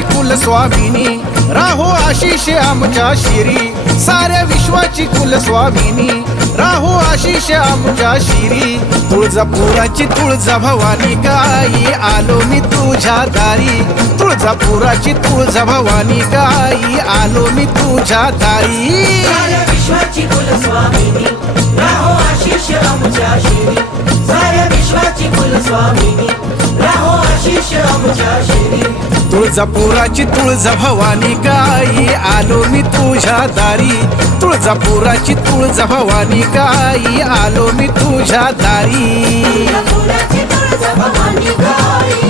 विश्वाची कुलस्वामिनी, राहो आशिष आमच्या शिरी, साऱ्या विश्वाची कुलस्वामिनी, राहो आशिष आमच्या शिरी. तुळजापुराची तुळजा भवानी गाई, आलो मी तुझ्या दारी. तुळजापुराची तुळजा भवानी गाई, आलो मी तुझ्या दारी. साऱ्या विश्वाची कुलस्वामिनी, राहो आशिष आमच्या शिरी, साऱ्या विश्वाची कुलस्वामिनी, राहो आशिष आमच्या शिरी. तुळजापुराची तुळजा भवानी गाई, आलो मी तुझ्या दारी. तुळजापुराची तुळजा भवानी गाई, आलो मी तुझ्या दारी. तुळजापुराची तुळजा भवानी गाई,